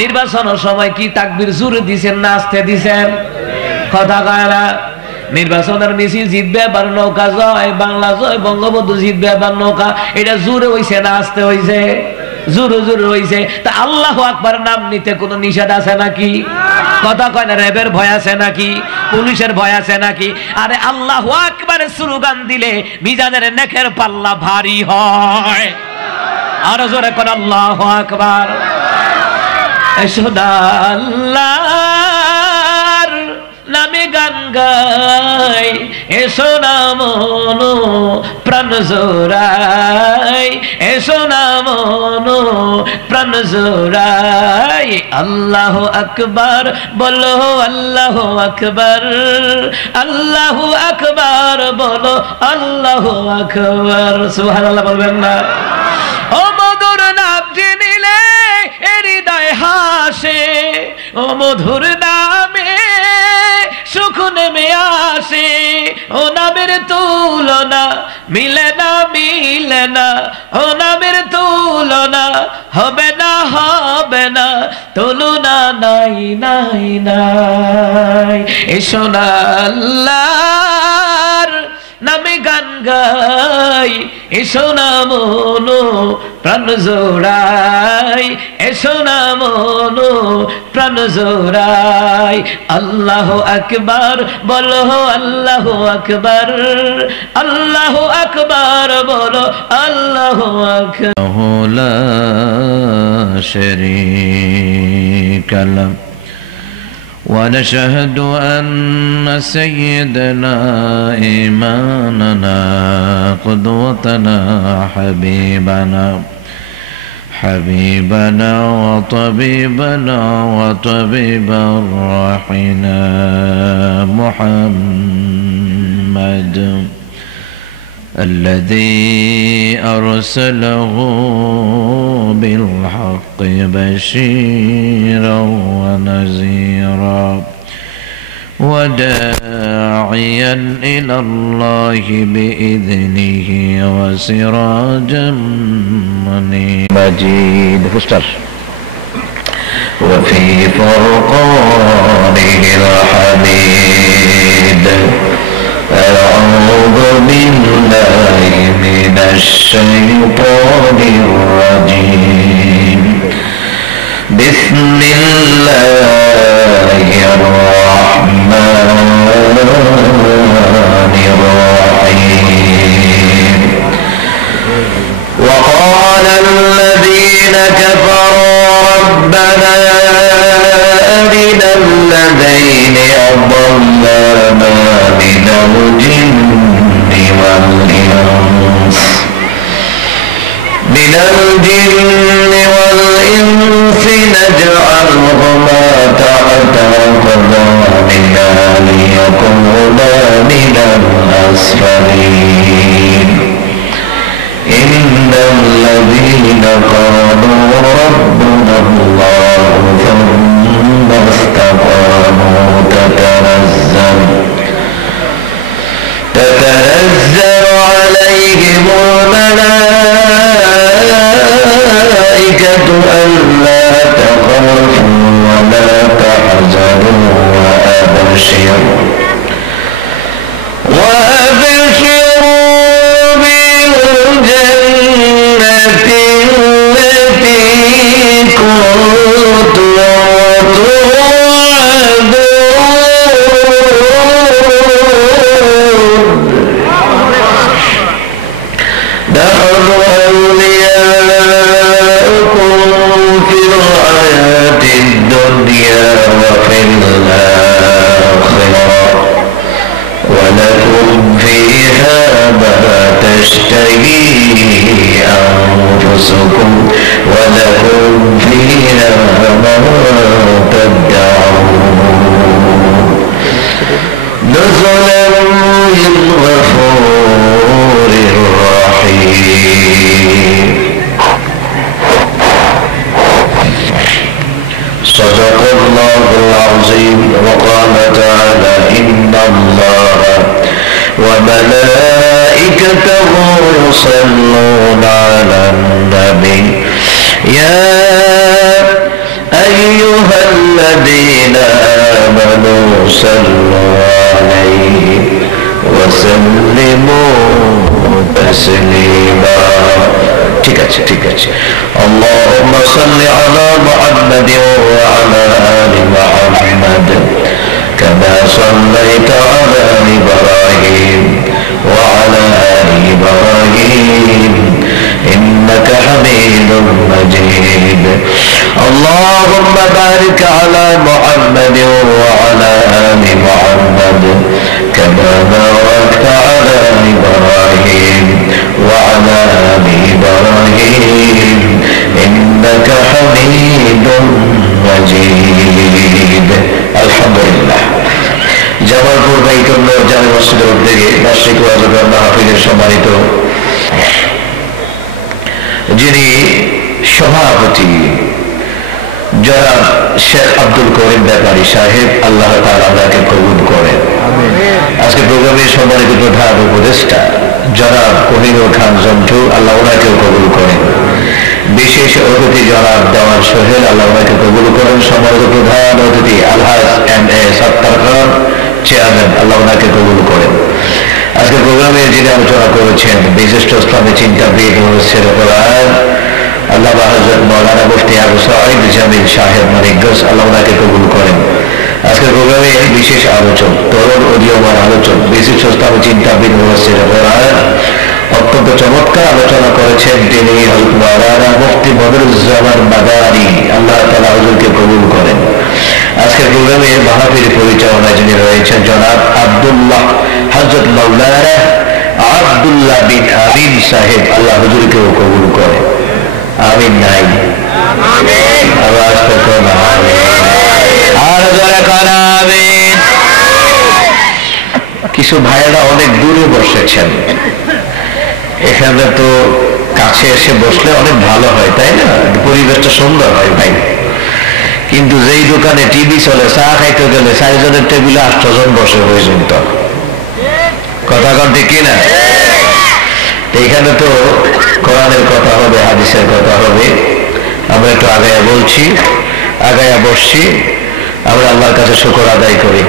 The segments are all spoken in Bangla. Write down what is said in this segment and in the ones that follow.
নির্বাচনের সময় কি তাকবীর জোরে দিছেন না আস্তে দিছেন? কথা কয় না। নির্বাচনের মিছিল জিতবে আবার নৌকা জয়, বাংলা জয়, বঙ্গবন্ধু জিতবে আবার নৌকা, এটা জোরে হইছে না আস্তে হইছে? জোরে জোরে হইছে। তা আল্লাহু আকবার নাম নিতে কোনো নিষেধ আছে নাকি? কথা কয় না। র্যাবের ভয় আছে নাকি? পুলিশের ভয় আছে নাকি? আরে আল্লাহু আকবারের স্লোগান দিলে মিজানের নেকের পাল্লা ভারী হয়। আরো জোরে কোন আল্লাহু আকবার। এসো না আল্লাহর নামে গান গাই, এসো না মনো প্রাণ জোড়াই, এসো না মনো প্রাণ জোড়াই। আল্লাহু আকবার বলো, আল্লাহু আকবার, আল্লাহু আকবার বলো, আল্লাহু আকবার। সুবহানাল্লাহ বলবেন না? ও মধুর নাম নিলে হৃদয় হাসে, ও মধুর নামে সুখ নেমে আসে, ও নামের তুলনা মিলে না, মিলে না, ও নামের তুলনা হবে না, হবে না, তুলনা নাই, নাই, নাই। এসো না আল্লাহর নামে গান গাই, এসো না মনো প্রাণ জোড়াই, এসো না মনো প্রাণ জোড়াই। আল্লাহু আকবার বলো, আল্লাহু আকবার, আল্লাহু আকবার বলো, আল্লাহু আকবার। লা শারীকা লাহু ونشهد أن سيدنا إمامنا قدوتنا حبيبنا وطبيبنا وطبيب روحنا محمد الذي أرسله بالحق بشيرا ونذيرا وداعيا إلى الله بإذنه وسراجا منيرا. مجيد فستر وفي فرقانه الحميد. أعوذ بالله من الشيطان الرجيم. بسم الله الرحمن الرحيم. وقال الذين كفروا ربنا أرنا الذين أضلانا من الجن والإنس نجعلهما تحت أقدامنا ليكونا من الأسفلين. إن الذين قالوا ربنا الله ثم استقاموا تتنزل عليهم الملائكة ألا تخافوا ولا تحزنوا وأبشروا بالجنة التي كنتم توعدون. نحن أولياؤكم في الحياة الدنيا وفي الآخرة ولكم فيها ما تشتهي أنفسكم ولكم فيها ما تدعون. نزلا من غفور رحيم. صدق الله العظيم. وقال تعالى إن الله وملائكته يصلون على النبي يا أيها أيها الذين آمنوا صلوا عليه وسلموا تسليما ঠিক আছে اللهم صل على محمد وعلى آل محمد كما صليت على إبراهيم وعلى آل إبراهيم إنك حميد مجيد اللهم بارك على محمد وعلى آل محمد كما باركت على إبراهيم وعلى آل إبراهيم إنك حميد مجيد الحمد لله জামালপুর বাইতুল্লাহ জামে মসজিদের উদ্যোগে বার্ষিক ওয়াজ ও মাহফিলের সম্মানিত যিনি সভাপতি জনাব শেখ আব্দুল করিম ব্যাপারী সাহেব, আল্লাহ তাআলা আপনাকে কবুল করেন। আজকে প্রোগ্রামের সম্মানিত প্রধান উপদেষ্টা জনাব কোহিনুর খান জন্টু, আল্লাহ ওনাকেও কবুল করেন। বিশেষ অতিথি জনাব দেওয়ান সোহেল, আল্লাহ ওনাকে কবুল করেন। সম্মানিত প্রধান অতিথি আলহাজ এম.এ. সত্তার খান চেয়ারম্যান, আল্লাহ ওনাকে কবুল করেন। আজকে প্রোগ্রামে যিনি আলোচনা করেছেন বিশিষ্ট ইসলামী চিন্তাবিদ মুফাসসির কোরআন আল্লামা হযরত মাওলানা মুফতি আবু সাঈদ জামিল সাহেব মানিকগঞ্জ, আল্লাহ ওনাকে কবুল করেন। আজকের প্রোগ্রামে বিশেষ আলোচক, তরুণ উদীয়মান আলোচক, বিশিষ্ট ইসলামী চিন্তাবিদ মুফাসসির কোরআন অত্যন্ত চমৎকার আলোচনা করেছেন তিনি হযরত মাওলানা মুফতি বদরুজ্জামান মাদানী, আল্লাহ তাআলা হুজুরকে কবুল করেন। আজকের প্রোগ্রামে মাহফিল পরিচালনায় যিনি রয়েছেন জনাব আব্দুল্লাহ হযরত মাওলানা আব্দুল্লাহ বিন আমিন সাহেব, আল্লাহ হুজুরকেও কবুল করেন। আমিন নাই আমিন, আওয়াজ করুন আমিন, আর জোরে করুন আমিন। কিছু ভাইয়েরা অনেক দূরে বসেছেন, এখানে তো কাছে এসে বসলে অনেক ভালো হয়, তাই না? পরিবেশটা সুন্দর হয় ভাই। কিন্তু যেই দোকানে টিভি চলে, চা খাইতে গেলে 4 জনের টেবিলে 8 জন বসে পর্যন্ত, কথা কন ঠিক কিনা? এইখানে তো কোরআনের কথা হবে, হাদিসের কথা হবে। আমরা একটু আগায়া বলছি, আগায়া বসছি, আমরা আল্লাহর কাছে শুকর আদায় করি।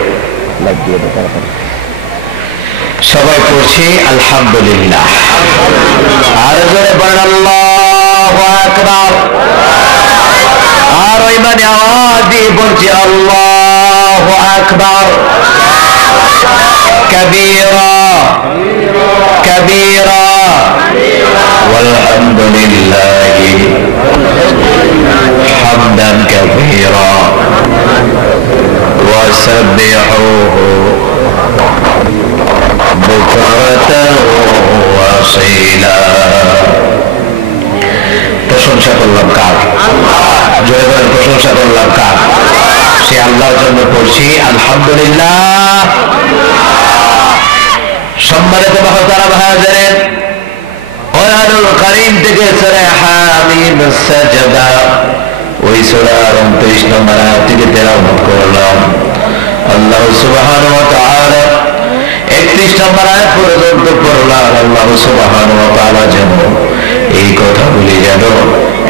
সবাই পড়ছি আলহামদুলিল্লাহ, আর জোরে বলেন আল্লাহু আকবার, আর ইমানে আওয়াজ দিয়ে বলছি আল্লাহু আকবার কাবীরা কাবীরা والحمد لله حمدا كثيرا وسبحوه بكرة وأصيلا। প্রশংসা করলাম কার? জোরে বলেন প্রশংসা করলাম কার? সে আল্লাহর জন্য পড়ছি আলহামদুলিল্লাহ। সম্মানিত মহতারাম হাজিরিন, কোরআনুল কারীম থেকে সূরা হামিম সাজদা, ওই সূরার 29 নম্বর আয়াত থেকে তেলাওয়াত করলাম। আল্লাহ সুবহানাহু ওয়া তাআলা 31 নম্বর আয়াত পর্যন্ত পড়লাম। আল্লাহ সুবহানাহু ওয়া তাআলা যেন এই কথাগুলি যেন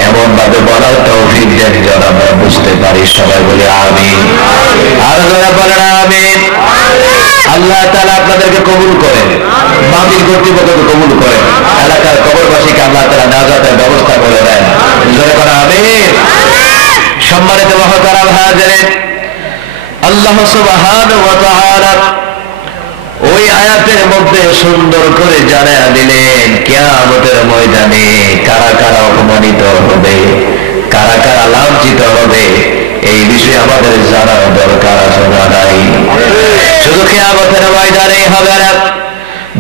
এমন ভাবে বলার তৌফিক দেন যেন আমরা বুঝতে পারি। সবাই বলে আমিন, আর যারা বলেন আমিন। আল্লাহ তাআলা আপনাদেরকে কবুল করেন, মাহফিল কর্তৃপক্ষকে কবুল করেন, এলাকার কবরবাসীকে আল্লাহ তাআলা নাজাতের ব্যবস্থা করে দেন। জোরে করে আমিন। সম্মানিত মহতারাম হাজিরিন, আল্লাহ সুবহানাহু ওয়া তাআলা ওই আয়াতের মধ্যে সুন্দর করে জানায়া দিলেন কিয়ামতের ময়দানে কারা কারা অপমানিত হবে, কারা কারা লাঞ্ছিত হবে। এই বিষয়ে আমাদের জানার দরকার আছে না নাই? শুধু কিয়ামতের ময়দানে হবে না,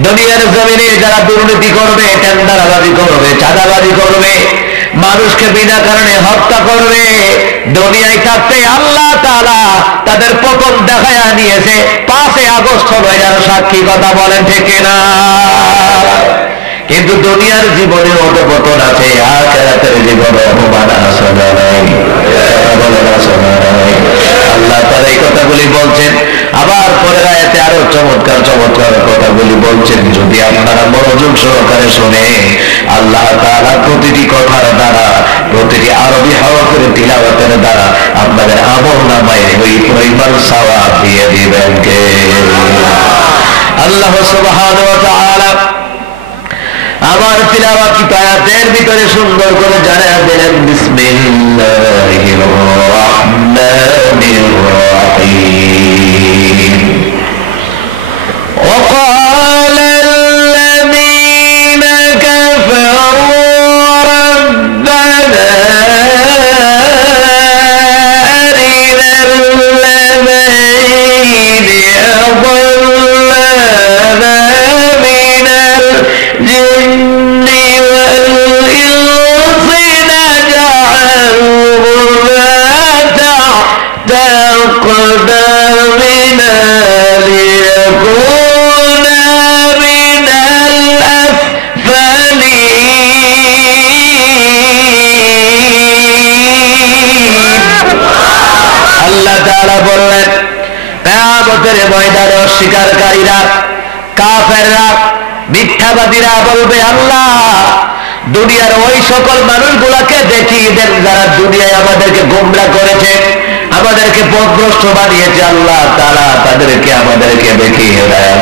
দুনিয়ার জমিনে যারা দুর্নীতি করবে, টেন্ডারবাজি করবে, চাঁদাবাজি করবে, মানুষকে বিনা কারণে হত্যা করবে, দুনিয়ায় থাকতে আল্লাহ তাআলা তাদের পতন দেখায়া নিয়েছে। 5 আগস্ট হলো এর সাক্ষী, কথা বলেন ঠিক না? কিন্তু দুনিয়ার জীবনে অধঃপতন আছে, আখিরাতের জীবনে অপমান আছে না নাই? বলেন আছে না নাই? আল্লাহ তাআলা এই কথাগুলি বলছেন। আবার পরের আয়াতে আরো চমৎকার চমৎকার কথাগুলি বলছেন। যদি আপনারা মনোযোগ সহকারে শুনে, আল্লাহ তাআলা প্রতিটি কথার দ্বারা প্রতিটি আরবি হরফের তিলাওয়াতের দ্বারা আপনাদের আমলনামায় ওই পরিমাণ সওয়াব দিয়ে দিবেন কে? আল্লাহ সুবহানাহু ওয়া তাআলা আমার তিলাওয়াতকৃত আয়াতের ভিতরে সুন্দর করে জানিয়ে দিলেন, বিসমিল্লাহির রাহমানির রাহিম। وقال الذين كفروا ربنا أرنا الذين أضلنا من الجن والإنس نجعلهما تحت أقدامنا ليكونا من الأسفلين। আল্লাহ তাআলা বললেন, কিয়ামতের ময়দানে অস্বীকারীরা, কাফেররা, মিথ্যাবাদীরা বলবে, আল্লাহ দুনিয়ার ওই সকল মানুষগুলোকে দেখিয়ে দেন যারা দুনিয়ায় আমাদেরকে গোমরা করেছে, আমাদেরকে পথভ্রষ্ট বানিয়েছে। আল্লাহ তাআলা তাদেরকে আমাদেরকে দেখিয়ে দেন।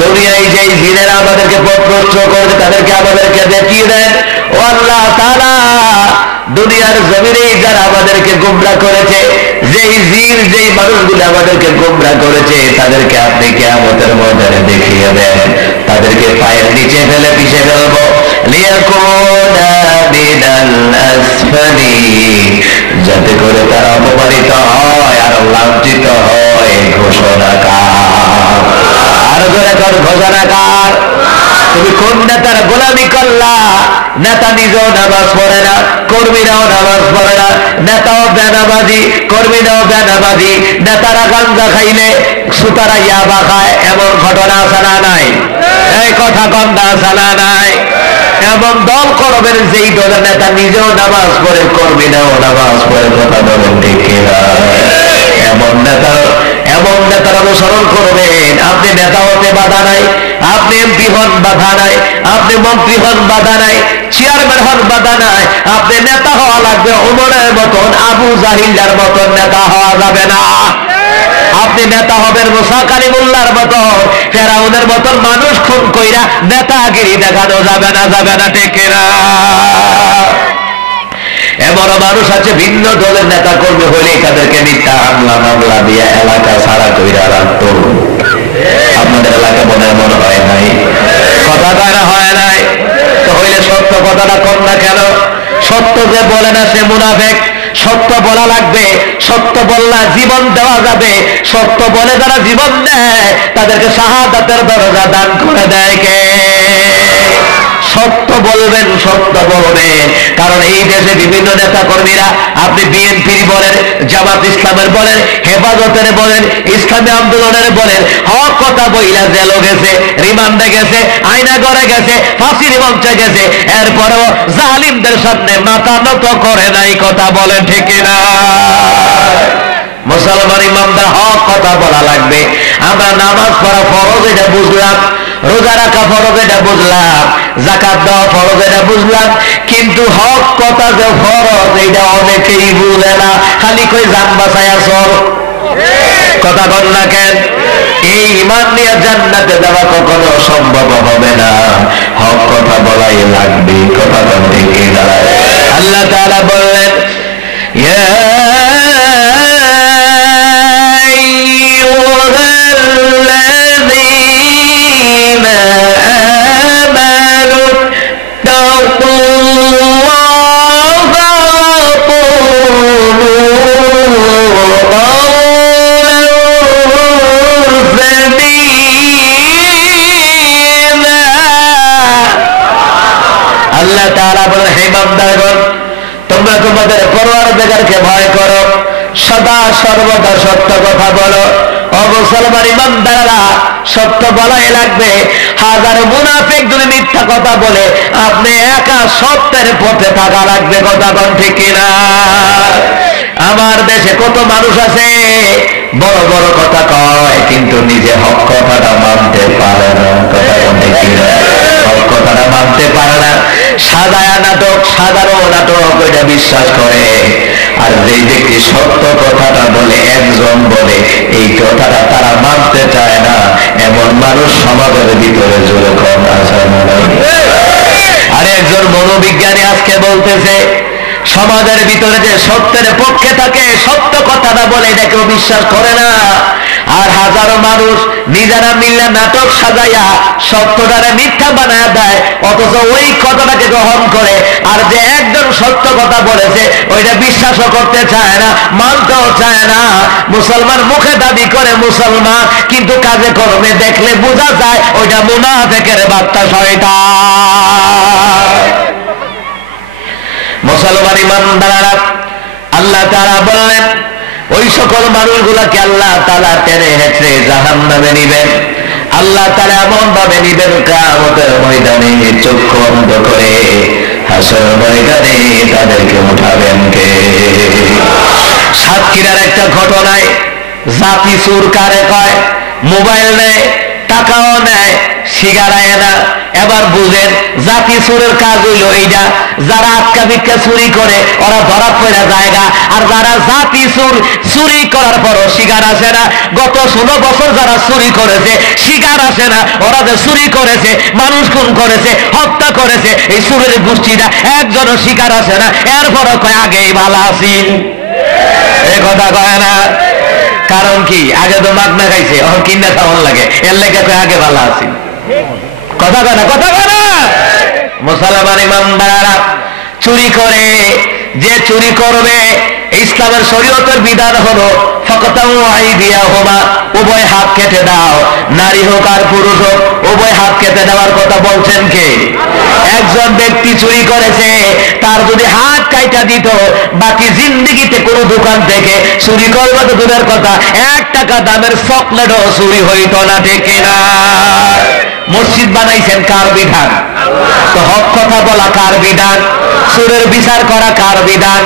দুনিয়ায় যেই জিনেরা আমাদেরকে পথভ্রষ্ট করেছে তাদেরকে আমাদেরকে দেখিয়ে দেন। ও আল্লাহ তাআলা, দুনিয়ার জমিনে যারা আমাদেরকে গোমরা করেছে, যেই জিন যেই মানুষগুলো আমাদেরকে গোমরা করেছে তাদেরকে আপনি কিয়ামতের ময়দানে দেখিয়ে দেন। তাদেরকে পায়ের নিচে ফেলে পিষে ফেলবো। লিয়াকুনা মিনাল আসফালিন, যাতে করে তারা অপমানিত হয় আর লাঞ্ছিত হয়। ঘোষণাকার, আর করে কর ঘোষণাকার। তুমি কোন নেতার গোলামি করলা? নেতা নিজেও নামাজ পড়ে না, কর্মীরাও নামাজ পড়ে না। নেতাও বেনামাজি, কর্মীরাও বেনামাজি। নেতারা গাঞ্জা খাইলে সুতারা ইয়াবা খায়, এমন ঘটনা আছে না নাই? এই কথা কন্দা আছে না নাই? এমন দল করবেন যেই দলের নেতা নিজেও নামাজ পড়ে, কর্মীরাও নামাজ পড়ে। কথা বলেন ঠিক কিনা? এমন নেতার অনুসরণ করবেন। আপনি নেতা হতে বাধা নাই, আপনি এমপি হন বাধা নাই, আপনি মন্ত্রী হন বাধা নাই, চেয়ারম্যান হন বাধা নাই। আপনি নেতা হওয়া লাগবে ওমরের মতন, আবু জাহিলার মতন নেতা হওয়া যাবে না। আপনি নেতা হবেন মুসা কালিমুল্লাহর মতন, ফেরাউনের মতন মানুষ খুন কইরা নেতাগিরি দেখানো যাবে না। যাবে না ঠিক কিনা? এমন মানুষ আছে ভিন্ন দলের নেতা কর্মী হলে তাদেরকে মিথ্যা হামলা মামলা দিয়ে এলাকা ছাড়া কইরা রাখতো। আপনাদের এলাকা মনে মনে হয় নাই? কথা কয়না হয় নাই? তো হইলে সত্য কথাটা কর না কেন? সত্য যে বলে না সে মুনাফিক। সত্য বলা লাগবে, সত্য বললা জীবন দেওয়া যাবে। সত্য বলে যারা জীবন দেয় তাদেরকে শাহাদাতের দরজা দান করে দেয় কে? সত্য বলবেন, সত্য বলবেন। কারণ এই দেশে বিভিন্ন নেতা কর্মীরা, আপনি বিএনপির বলেন, জামাত ইসলামের বলেন, হেফাজতের বলেন, ইসলামী আন্দোলনের বলেন, হক কথা বইলা জেল গেছে, রিমান্ডে গেছে, আয়নাঘরে গেছে, ফাঁসির মঞ্চে গেছে, এরপরেও জালিমদের সামনে মাথা নত করে নাই। কথা বলেন ঠিক কিনা? মুসলমান ইমামদার হক কথা বলা লাগবে। আমরা নামাজ পড়া ফরজ এটা বুঝলাম, রোজা রাখা ফরজ এটা বুঝলাম, যাকাত দেওয়া ফরজ এটা বুঝলাম, কিন্তু হক কথা যে ফরজ এটা অনেকেই বুঝে না। খালি কই জান বাঁচায়া চল। কথা বল না কেন? এই ঈমান নিয়ে জান্নাতে যাওয়া কখনো সম্ভব হবে না। হক কথা বলাই লাগবে। কথা বলতে কি দাঁড়ায়? আল্লাহ তাআলা বললেন, ইয়া তোমাদের পরওয়ারদিগারকে ভয় করো, সদা সর্বদা সত্য কথা বলো। ও মুসলমান ইমানদাররা, সত্য বলাই লাগবে। হাজার মুনাফিক যদি মিথ্যা কথা বলে, আপনি একা সত্যের পথে থাকা লাগবে। কথা বল ঠিক কিনা? আমার দেশে কত মানুষ আছে বড় বড় কথা কয়, কিন্তু নিজে হক কথাটা মানতে পারে না। কথা বল ঠিক কিনা? হক কথাটা মানতে পারে না, সাজায় না নাটক, সাধারণ নাটক, ওইটা বিশ্বাস করে। আর যে ব্যক্তি সত্য কথাটা বলে, একজন বলে, এই কথাটা তারা মানতে চায় না, এমন মানুষ সমাজের ভিতরে জোরে কম আছে। আর একজন মনোবিজ্ঞানী আজকে বলতেছে সমাজের ভিতরে যে সত্যের পক্ষে থাকে, সত্য কথাটা বলে, এটা কেউ বিশ্বাস করে না। আর হাজারো মানুষ নিজেরা মিললে নাটক সাজাইয়া সত্যটারে মিথ্যা বানায় দেয়, অথচ ওই কথাটাকে গ্রহণ করে। আর যে একজন সত্য কথা বলেছে ওইটা বিশ্বাসও করতে চায় না, মানতেও চায় না। মুসলমান মুখে দাবি করে মুসলমান, কিন্তু কাজে কর্মে দেখলে বোঝা যায় ওইটা মুনাফিকের বার্তা শয়তান। মুসলমান ইমানদাররা, আল্লাহ তাআলা বললেন ওই সকল মানুষগুলাকে আল্লাহ তাআলা টেনে হেঁচড়ে জাহান্নামে নিবেন। আল্লাহ তাআলা এমন ভাবে নিবেন, কিয়ামতের ময়দানে চক্ষু অন্ধ করে হাসর ময়দানে তাদেরকে উঠাবেন কে? সাতক্ষীরার একটা ঘটনায় জাতি চুর কারে কয়, মোবাইল নেয়, টাকাও নেয়, সিগারায় না। এবার বুঝেন জাতি চুরের কাজ হইল এইটা, যারা আটকা ভিক্ষা চুরি করে ওরা ধরা পড়ে জায়গা, আর যারা জাতি চুর চুরি করার পরও শিকার আসে না। গত 16 বছর যারা চুরি করেছে শিকার আসে না, ওরা যে চুরি করেছে, মানুষ খুন করেছে, হত্যা করেছে, এই চুরের গোষ্ঠীটা একজনও শিকার আসে না। এরপরও কয় আগেই ভালো আছেন, এ কথা কয় না। কারণ কি? আগে তো মাগনা খাইছে, এখন কিনা খাওয়ান লাগে, এর লেগে কয় আগে ভালো আছেন। কথা কয় না, কথা কয় না। মুসলমান ইমানদাররা, চুরি করে যে চুরি করবে, ইসলামের শরীয়তের বিধান হলো ফাকাতাউ আইদিয়াহুমা, উভয় হাত কেটে দাও। নারী হোক আর পুরুষ হোক, উভয় হাত কেটে দেওয়ার কথা বলছেন কে? একজন ব্যক্তি চুরি করেছে, তার যদি হাত কাইটা দিত, বাকি জিন্দেগিতে কোনো দোকান থেকে চুরি করবে তো দূরের কথা, 1 টাকা দামের চকলেটও চুরি হইত না, ঠিক কিনা? মসজিদ বানাইছেন কার বিধান? তো হক কথা বলা কার বিধান? চোরের বিচার করা কার বিধান?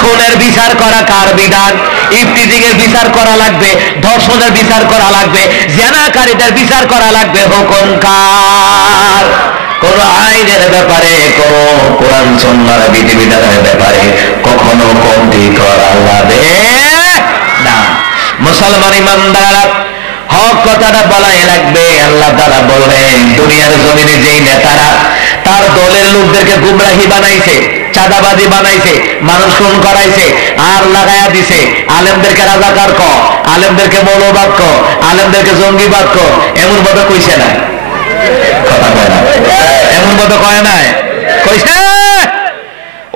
খুনের বিচার করা কার বিধান? ইফতিজিং এর বিচার করা লাগবে, ধর্ষণের বিচার করা লাগবে, জিনাকারীদের বিচার করা লাগবে। হুকুম কার? কোন আইনের ব্যাপারে, কোন কোরআন সুন্নাহর বিধিবিধানের ব্যাপারে কখনো কমতি করা যাবে না। মুসলমান ইমানদাররা, হক কথাটা বলাই লাগবে। আল্লাহ তাআলা বললেন দুনিয়ার জমিনে যেই নেতারা তার দলের লোকদেরকে গুমরাহি বানাইছে, চাঁদাবাজি বানাইছে, মানুষ খুন করাইছে, আর লাগায়া দিছে আলেমদেরকে রাজাকার ক, আলেমদেরকে মৌলবাদ ক, আলেমদেরকে জঙ্গিবাদ ক, এমন ভাবে কইছে না? কথা কয় না, এমন ভাবে কয় নাই, কইছে।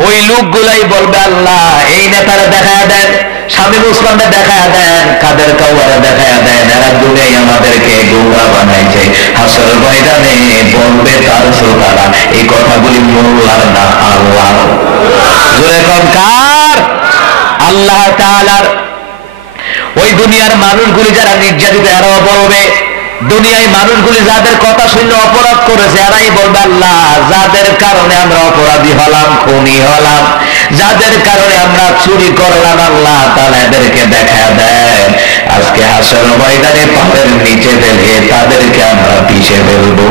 ওই লোকগুলাই বলবে আল্লাহ এই নেতারা দেখায়া দেন, স্বামী মুসলমানদের দেখায়া দেন, কাদের কাউয়ারা দেখায়া দেন, এরা দুনিয়ায় আমাদেরকে গোমরা বানাইছে। হাসর ময়দানে বলবে তার শ্রোতারা, এই কথাগুলি মোল্লার না আল্লাহ। জোরে কোন কার? আল্লাহ তাআলার। ওই দুনিয়ার মানুষগুলি যারা নির্যাতিত, এরাও বলবে, দুনিয়ায় মানুষগুলি যাদের কথা শুনে অপরাধ করেছে এরাই বলবে আল্লাহ যাদের কারণে আমরা অপরাধী হলাম, খুনি হলাম, যাদের কারণে আমরা চুরি করলাম, আল্লাহ তাআলা এদেরকে দেখা দেন। আজকে হাসর ময়দানে পায়ের নিচে ফেলে তাদেরকে আমরা পিষে ফেলবো।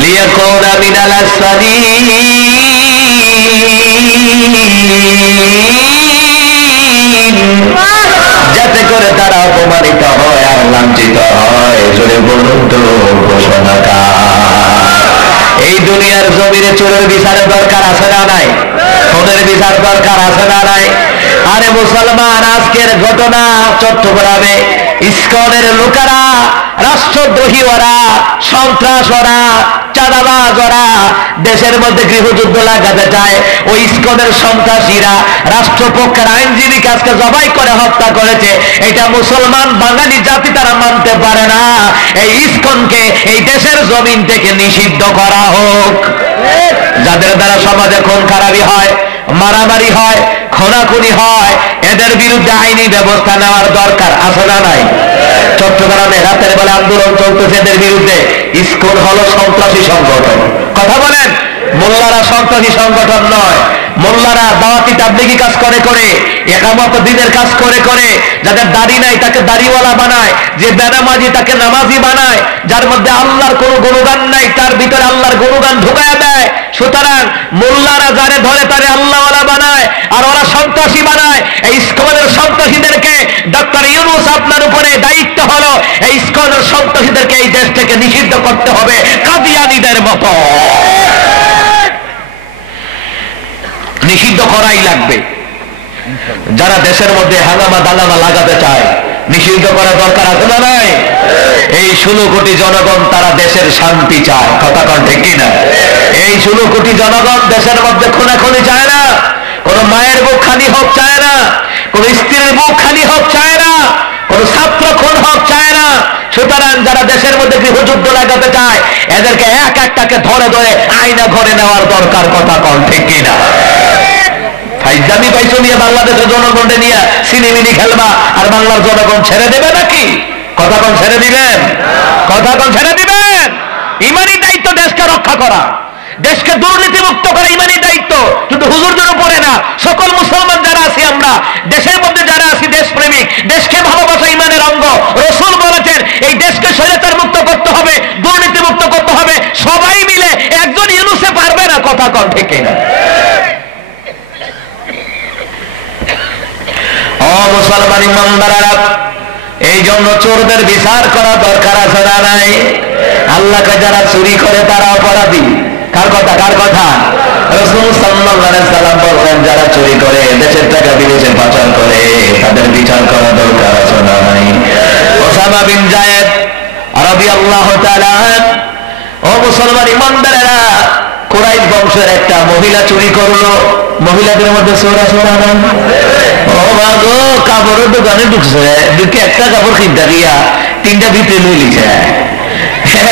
লিয়াকুনা মিনাল আসফালিন, যাতে করে তারা অপমানিত হয় আর লাঞ্ছিত হয়। জোরে বলুন তো ঘোষণাকার। এই দুনিয়ার জমিনে চোরের বিচারের দরকার আছে না নাই? খুনের বিচার দরকার আছে না নাই? আরে মুসলমান, আজকের ঘটনা চট্টগ্রামে ইসকনের লোকেরা, রাষ্ট্রদ্রোহী ওরা, সন্ত্রাস ওরা, চাঁদাবাজ ওরা দেশের মধ্যে গৃহযুদ্ধ লাগাতে চায়। ওই ইসকনের সন্ত্রাসীরা রাষ্ট্রপক্ষের আইনজীবী কাজকে জবাই করে হত্যা করেছে। এটা মুসলমান বাঙালি জাতি তারা মানতে পারে না। এই ইসকনকে এই দেশের জমিন থেকে নিষিদ্ধ করা হোক। যাদের দ্বারা সমাজে খুন খারাপি হয়, মারামারি হয়, খুনাখুনি হয়, এদের বিরুদ্ধে আইনি ব্যবস্থা নেওয়ার দরকার আছে না নাই? চট্টগ্রামে রাতের বেলা আন্দোলন চলতেছে এদের বিরুদ্ধে। ইসকন হলো সন্ত্রাসী সংগঠন। কথা বলেন, মোল্লারা সন্ত্রাসী সংগঠন নয়। মোল্লারা দাওয়াতি তাবলীগি কাজ করে করে, ইকামত দ্বীনের কাজ করে করে, যাদের দাড়ি নাই তাকে দাড়িওয়ালা বানায়, যে বেনামাজি তাকে নামাজি বানায়, যার মধ্যে আল্লাহর কোনো গুণগান নাই তার ভিতরে আল্লাহর গুণগান ঢুকায়া দেয়। সুতরাং মোল্লারা যারে ধরে তারে আল্লাহওয়ালা বানায়, আর ওরা সন্ত্রাসী বানায়। এই ইসকনের সন্ত্রাসীদেরকে ডক্টর ইউনূস আপনার উপরে দায়িত্ব হলো এই ইসকনের সন্ত্রাসীদেরকে এই দেশ থেকে নিষিদ্ধ করতে হবে কাদিয়ানীদের মতো। নিষিদ্ধ করাই লাগবে। যারা দেশের মধ্যে হাঙ্গামা দাঙ্গামা লাগাতে চায় নিষিদ্ধ করার দরকার আছে না নাই? এই 16 কোটি জনগণ তারা দেশের শান্তি চায়, কথা কন ঠিক কিনা? এই 16 কোটি জনগণ দেশের মধ্যে খুনাখুনি চায় না, কোন মায়ের বুক খালি হোক চায় না, কোন স্ত্রীর বুক খালি হোক চায় না, কোন ছাত্র খুন হোক চায় না। সুতরাং যারা দেশের মধ্যে গৃহযুদ্ধ লাগাতে চায় এদেরকে এক একটাকে ধরে ধরে আয়না ঘরে নেওয়ার দরকার, কথা কন ঠিক কিনা? ফাইজদামি পাইছো নিয়ে বাংলাদেশের জনগণকে নিয়ে সিনেমিনি খেলবা আর বাংলার জনগণ ছেড়ে দেবে নাকি? কথা কন ছেড়ে দিবেন? কথা কন ছেড়ে দিবেন? ইমানি দায়িত্ব দেশকে রক্ষা করা, দেশকে দুর্নীতি মুক্ত করা ইমানি দায়িত্ব, শুধু হুজুরদের উপরে না, সকল মুসলমান যারা আছি আমরা দেশের মধ্যে যারা আছি দেশপ্রেমিক, দেশকে ভালোবাসা ইমানের অঙ্গ। রাসূল বলেছেন এই দেশকে স্বৈরাচার মুক্ত করতে হবে, দুর্নীতি মুক্ত করতে হবে, সবাই মিলে, একজন ইউনূসে পারবে না, কথা কন ঠিক কিনা? ও মুসলমান ইমানদারেরা, এই জন্য চোরদের বিচার করা দরকার আছে না নাই? আল্লাহকে যারা চুরি করে তারা অপরাধী। কার কথা? কার কথা? রাসূল সাল্লাল্লাহু আলাইহি সাল্লাম বলেন যারা চুরি করে, দেশের টাকা বিদেশে পাচার করে, তাদের বিচার করা দরকার আছে না নাই? ওসামা বিন যায়েদ রাদিয়াল্লাহু তাআলা, ও মুসলমান ইমানদারেরা, কুরাইশ বংশের একটা মহিলা চুরি করলো। মহিলাদের মধ্যে চোর আছে না? ও বাগো, কাপড়ের দোকানে ঢুকছে, ঢুকে একটা কাপড় কিনতে গিয়া 3টা ভিতরে লই লিছে।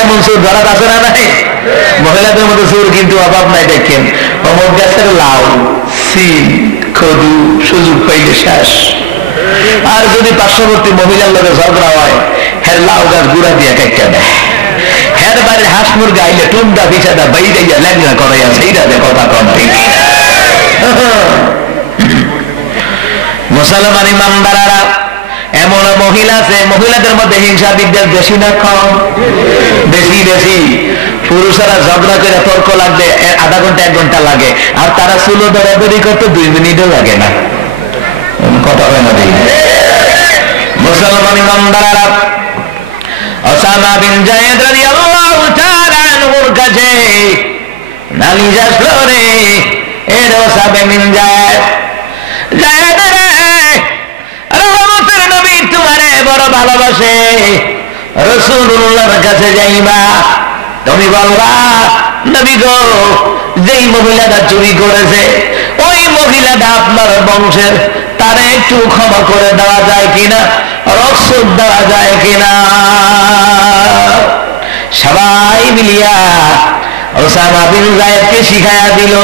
এমন চোর ধরা আছে না নাই? মহিলাদের মধ্যে চোর কিন্তু অভাব নাই। দেখেন অমর গাছের লাউ, সিম, কদু সুযোগ পাইলে শেষ। আর যদি পার্শ্ববর্তী মহিলার লোকের ঝগড়া হয়, হ্যাঁ লাউ গাছ গুড়া দিয়ে কেটে দেয়। হ্যাঁ বাড়ির হাঁস মুরগা আইলে টুমটা বিছাটা বাইরে গিয়া ল্যাংরা করাইয়া সেইটা কথা কম ঠিক। মুসলমান ইমানদারেরা, এমন মহিলা আছে, মহিলাদের মধ্যে হিংসা বিদ্বেষ বেশি না কম? বেশি বেশি। পুরুষেরা ঝগড়া করে তর্ক লাগবে আধা ঘন্টা 1 ঘন্টা লাগে, আর তারা চুলো দরাদরি করতে 2 মিনিটও লাগে না। কথা হয় না? মুসলমান ইমানদারেরা, ওসামা বিন যায়েদ রাদিয়াল্লাহু তাআলা আনহুর কাছে নালিশ আসলো রে, এর ওসামা বিন যায়েদ, যায়েদ রে, রহমতের নবী তোমারে বড় ভালোবাসে, রাসূলুল্লাহর কাছে যাইবা, তুমি বলবা নবী গো যেই মহিলাটা চুরি করেছে ওই মহিলাটা আপনার বংশের, তারে একটু ক্ষমা করে দেওয়া যায় কিনা, রক্ষা দেওয়া যায় কিনা। সবাই মিলিয়া ওসামা বিন যায়েদকে শিখাইয়া দিল।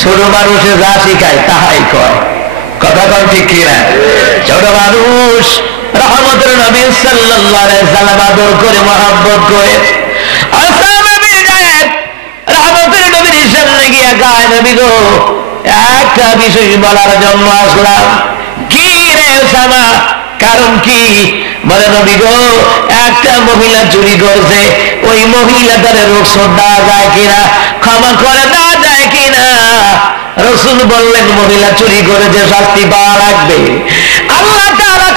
ছোট মানুষে যা শিখায় তাহাই কয়, কথা কন ঠিক কিনা? ছোট মানুষ রহমতের নবী সাল্লাল্লাহু আলাইহি সাল্লাম আদর করে মহব্বত করে ওসামা বিন যায়েদ রহমতের নবীর সামনে গিয়া গায়, নবী গো একটা বিষয় বলার জন্য আসলাম। কি রে ওসামা? কারণ কি? বলে নবী গো একটা মহিলা চুরি করছে, ওই মহিলাটারে রক্ষা দেওয়া যায় কিনা, ক্ষমা করে দেওয়া যায় কিনা? রাসূল বললেন মহিলা চুরি করেছে, শাস্তি পাওয়া লাগবে। আল্লাহ তাআলা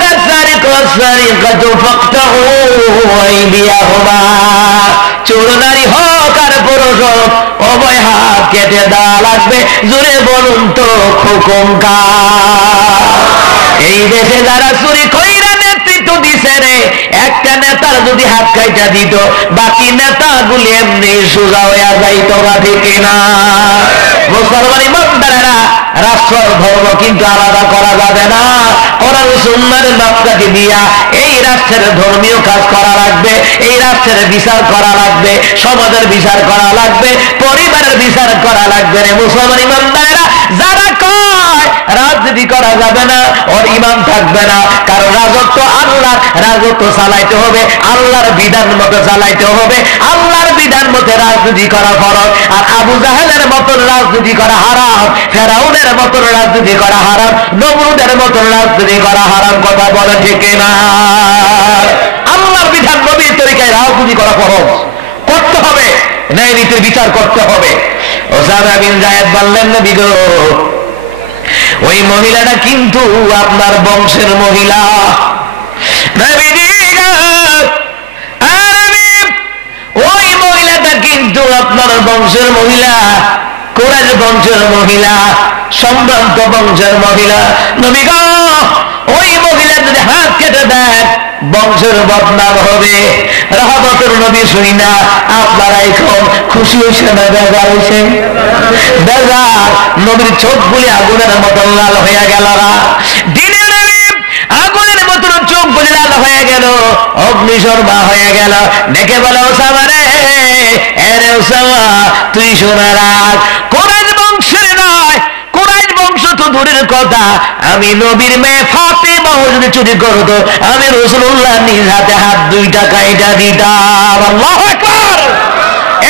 সারিকাতু ফাকতাহু আইদিয়াহুমা, চোর নারী হোক আর পুরুষ হোক উভয় হাত কেটে দেওয়া লাগবে। জোরে বলুন তো হুকুম কার? এই দেশে যারা চুরি কইরা নেতৃত্ব দিছে রে, একটা নেতার যদি হাত কাইটা দিত বাকি নেতাগুলি এমনি সোজা হইয়া যাইত, না ঠিক না? মুসলমান ইমানদারেরা, রাষ্ট্র ধর্ম কিন্তু আলাদা করা যাবে না। কোরআন সুন্নাহর মাপকাঠি দিয়া এই রাষ্ট্রের ধর্মীয় কাজ করা লাগবে, এই রাষ্ট্রের বিচার করা লাগবে, সমাজের বিচার করা লাগবে, পরিবারের বিচার করা লাগবে রে মুসলমান ইমানদারেরা। যারা কয় রাজনীতি করা যাবে না, ওর ঈমান থাকবে না। কারণ রাজত্ব আল্লাহ, রাজত্ব চালাইতে হবে আল্লাহর বিধান মতো চালাইতে হবে, আল্লাহর বিধান মতো রাজনীতি করা ফরজ। আর আবু জাহেলের মতন রাজনীতি করা হারাম, ফেরাউনের মতন রাজনীতি করা হারাম, নমরুদের মতন রাজনীতি করা হারাম। কথা বলে ঠিক না? আল্লাহর বিধান নবীর তরিকায় রাজনীতি করা ফরজ, করতে হবে, ন্যায় নীতির বিচার করতে হবে। ওসামা বিন যায়েদ বললেন, নবী গো, ওই মহিলাটা কিন্তু আপনার বংশের মহিলা। ওই মহিলাটা কিন্তু আপনার বংশের মহিলা, কুরাইশ বংশের মহিলা, সম্ভ্রান্ত বংশের মহিলা। নবী গো, ওই মহিলা যদি হাত কেটে দেয় বংশের বদনাম হবে। রহমতের নবী শুনি না, আপনারা এখন খুশি হয়েছে না বেজার হয়েছে? বেজার। নবীর চোখগুলি আগুনের মতো লাল হয়ে গেল, দিনের নবী আগুনের মতো চোখগুলি লাল হয়ে গেল, অগ্নিশর্মা হয়ে গেল। ডেকে বলে, ওসামা রে, এরে ওসামা, তুই শোনা রাখ, কুরাইশ বংশের নয়, কুরাইশ বংশ তো দূরের কথা, আমি নবীর মেয়ে ফাতেমা যদি চুরি করতো, আমি রাসূলুল্লাহ নিজ হাতে হাত দুইটা কাইটা দিতাম। আল্লাহু আকবার।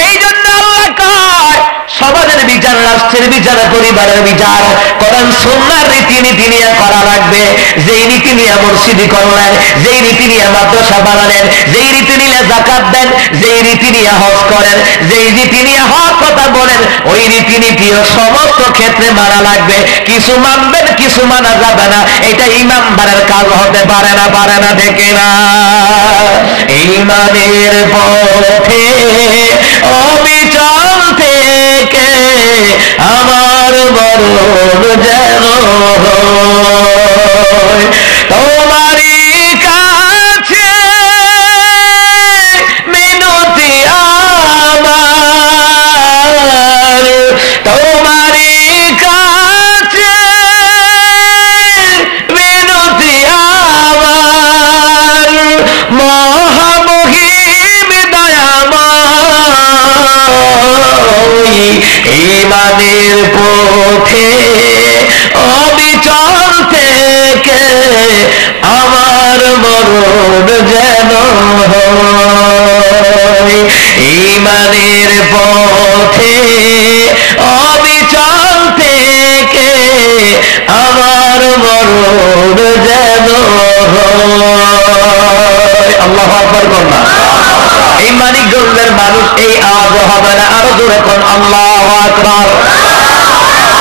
এই জন্য আল্লাহ কয়, সমাজের বিচার, রাষ্ট্রের বিচার, পরিবারের বিচার কোরআন সুন্নাহর রীতিনীতি নিয়ে করা লাগবে। যেই নীতি নিয়ে মসজিদ করলেন, যেই নীতি নিয়ে মাদ্রাসা বানালেন, যেই রীতি নিয়ে যাকাত দেন, যেই রীতি নিয়ে হজ করেন, যেই রীতি নিয়ে হক কথা বলেন, ওই রীতিনীতিও সমস্ত ক্ষেত্রে মানা লাগবে। কিছু মানবেন, কিছু মানা যাবে না। এটা ইমানদারের কাজ হতে পারে না, পারে না, ঠিক না? ঈমানের পথে অবিচল থেকে আমার মরণ যেন তোমারই কাছে মিনতি আমার, তোমারই কাছে মিনতি আমার, মহামহিম দয়াময়, ঈমানের পথে অবিচল থেকে আমার মরণ যেন হয়। ঈমানের পথে অবিচল থেকে আমার মরণ যেন হয়। আল্লাহু আকবার করুন। এই মানিকগঞ্জের মানুষ এই আওয়াজ হবে না, আরো জোরে কোন আল্লাহু আকবার,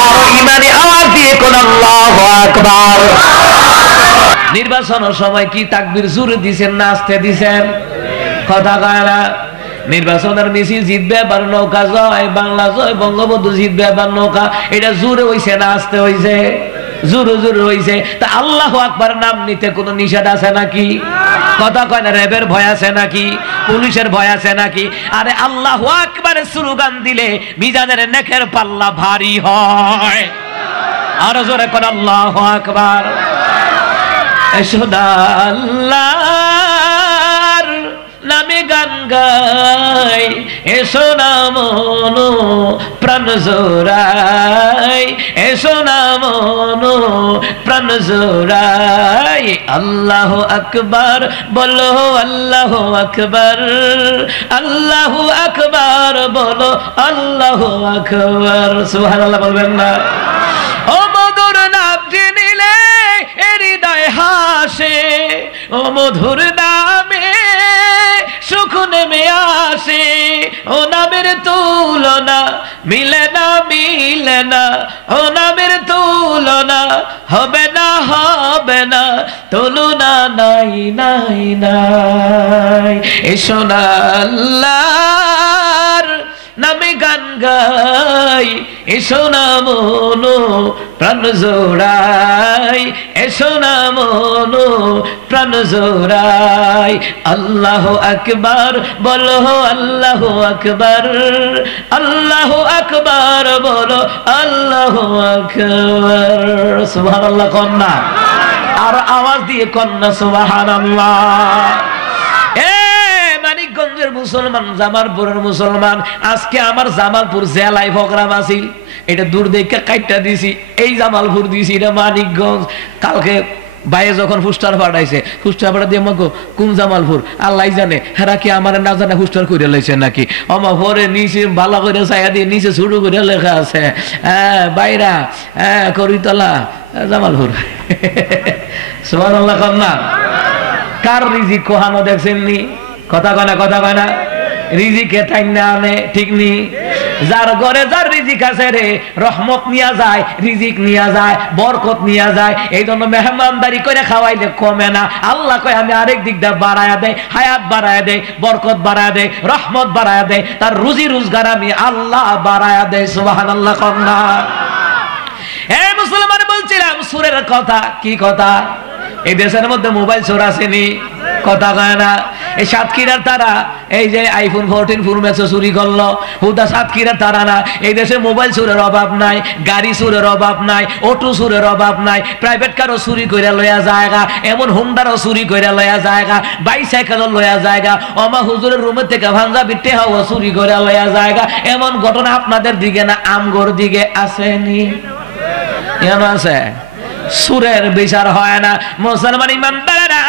আরো ইমানি আওয়াজ দিয়ে কোন আল্লাহু আকবার। নির্বাচনের সময় কি তাকবীর জোরে দিছেন না আস্তে দিছেন? কথা কয় না? নির্বাচনের মিছিল জিতবে, আবার নৌকা জয়, বাংলা জয়, বঙ্গবন্ধু জিতবে, আবার নৌকা। এটা জোরে হইছে না আস্তে হইছে? জোরে জোরে হইছে। তা আল্লাহু আকবার নাম নিতে কোনো নিষেধ আছে নাকি? কথা কয় না? র্যাবের ভয় আছে নাকি? পুলিশের ভয় আছে নাকি? আরে আল্লাহু আকবারের স্লোগান দিলে মিজানের নেকের পাল্লা ভারী হয়। আরো জোরে কোন আল্লাহু আকবার। এসো না আল্লাহর নামে গান গাই, এসো না মনো প্রাণ জোড়াই, এসো না মনো প্রাণ জোড়াই। আল্লাহু আকবার বলো, আল্লাহু আকবার, আল্লাহু আকবার বলো, আল্লাহু আকবার। সুবহানাল্লাহ বলবেন না? ও মধুর নাম নিলে হৃদয় হাসে, ও মধুর নামে সুখ নেমে আসে, ও নামের তুলনা মিলে না, মিলে না, ও নামের তুলনা হবে না, হবে না, তুলনা নাই, নাই, নাই। এসো না আল্লাহর নামে গান গাই, এসো না মনো প্রাণ জোড়াই, এসো না মনো প্রাণ জোড়াই। আল্লাহু আকবার বলো, আল্লাহু আকবার, আল্লাহু আকবার বলো, আল্লাহু আকবার। সুবহানাল্লাহ কন্যা, আর আওয়াজ দিয়ে কন্যা সুবহানাল্লাহ। মানিকগঞ্জের মুসলমান, জামালপুরের মুসলমান, আজকে আমার জামালপুর জেলায় প্রোগ্রাম আছিল, এটা দূর দেখে কাইটা দিছি, এই জামালপুর দিছি, এটা মানিকগঞ্জ। কালকে বাইরে যখন ফুস্টার পাঠাইছে, ফুস্টার পাঠা দিয়ে আমাকে কোন জামালপুর আল্লাহ জানে, হেরা কি আমার না জানে ফুস্টার করে লাইছে নাকি। আমার পরে নিচে ভালো করে ছায়া দিয়ে নিচে শুরু করে লেখা আছে বাইরা করিতলা জামালপুর। সুবহানাল্লাহ কন্যা। কার রিজিক কোহানো দেখছেন নি? কথা কয় না, কথা কয় না। রিজিকে ঠাই না আনে, ঠিক নি? যার ঘরে যার রিজিক আছে রে, রহমত নিয়া যায়, রিজিক নিয়া যায়, বরকত নিয়া যায়। এই জন্য মেহমানদারি করে খাওয়াইলে কমে না। আল্লাহ কয় আমি আরেক দিক দিয়ে বাড়ায়া দেয়, হায়াত বাড়ায়া দেয়, বরকত বাড়ায়া দেয়, রহমত বাড়ায়া দেয়, তার রুজি রোজগার আমি আল্লাহ বাড়ায়া দেয়। সুবহানাল্লাহ কন্যা। এই মুসলমান বলছিলাম সুরের কথা। কি কথা? এই দেশের মধ্যে মোবাইল চোর আসেনি, কথা কয় না। এই সাতক্ষীরার তারা এই যে আইফোন 14 প্রো ম্যাক্স চুরি করলো, হুদা সাতক্ষীরার তারা না। এই দেশে মোবাইল চোরের অভাব নাই, গাড়ি চোরের অভাব নাই, অটো চোরের অভাব নাই, প্রাইভেট কারও চুরি করে লয়া জায়গা, এমন হুন্ডারও চুরি করে লয়া জায়গা, বাইসাইকেলও লয়া জায়গা, অমা হুজুরের রুমের থেকে ভাঞ্জা বিটে হওয়া চুরি করে লয়া জায়গা। এমন ঘটনা আপনাদের দিকে না আমগোর দিকে আসেনি? এমন আছে? সুরের বিচার হয় না। মুসলমান ইমানদারেরা,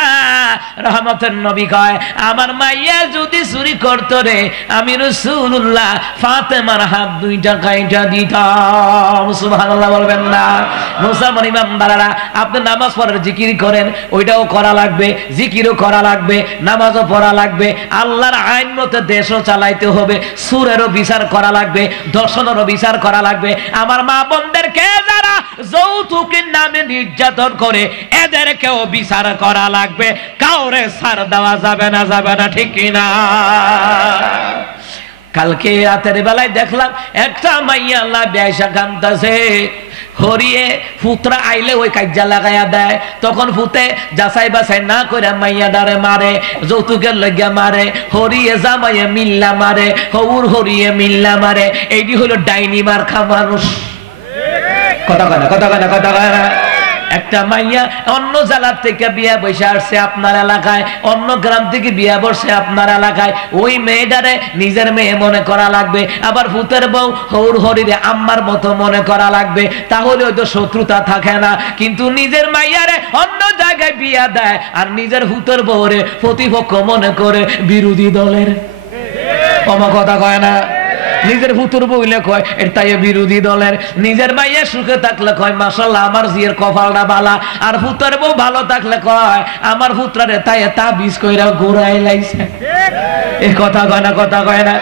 রহমতের নবী কয় আমার মাইয়া যদি চুরি করতো রে, আমি রাসূলুল্লাহ ফাতেমার হাত দুইটা কাইটা দিতাম। সুবহানাল্লাহ বলবেন না? মুসলমান ইমানদারেরা, আপনি নামাজ পড়ার জিকির করেন, ওইটাও করা লাগবে, জিকিরও করা লাগবে, নামাজও পড়া লাগবে, আল্লাহর আইন মতে দেশও চালাইতে হবে, সুরেরও বিচার করা লাগবে, দর্শনেরও বিচার করা লাগবে। আমার মা বোনদেরকে যারা যৌতুকের নামে নির্যাতন করে, এদেরকেও বিচার করা লাগবে, কাউরে ছাড় দেওয়া যাবে না, যাবে না, ঠিক কিনা? কালকে রাতের বেলায় দেখলাম একটা মাইয়া আল্লাহ বেয়াইসা কান্দাছে, হরিয়ে ফুতরা আইলে ওই কাজ্জা লাগাইয়া দেয়, তখন ফুতে যাচাই বাছাই না করে মাইয়া ডারে মারে, যৌতুকের লাগিয়া মারে, হরিয়ে জামাইয়ে মিল্লা মারে, হৌর হরিয়ে মিল্লা মারে। এইটি হলো ডাইনি মার্কা মানুষ। কথা কয় না, কথা কয় না, কথা কয় না। একটা মাইয়া অন্য জেলার থেকে বিয়া বসে আসছে আপনার এলাকায়, অন্য গ্রাম থেকে বিয়া বসছে আপনার এলাকায়, ওই মেয়েটারে নিজের মেয়ে মনে করা লাগবে, আবার ভূতের বউ হৌর হরিরে আম্মার মতো মনে করা লাগবে, তাহলে ওই তো শত্রুতা থাকে না। কিন্তু নিজের মাইয়ারে অন্য জায়গায় বিয়া দেয়, আর নিজের ভূতের বউরে প্রতিপক্ষ মনে করে বিরোধী দলের। কম কথা কয় না। নিজের ফুতুর বইলে কয় এটাই বিরোধী দলের, নিজের মাইয়া সুখে থাকলে কয় মাশাআল্লাহ আমার জিয়ের কপালটা বালা, আর ফুতার বউ ভালো থাকলে কয় আমার ফুতরারে তাই তা বিষ কইরা ঘুরাই লাইছে। এই কথা কয় না, কথা কয় না।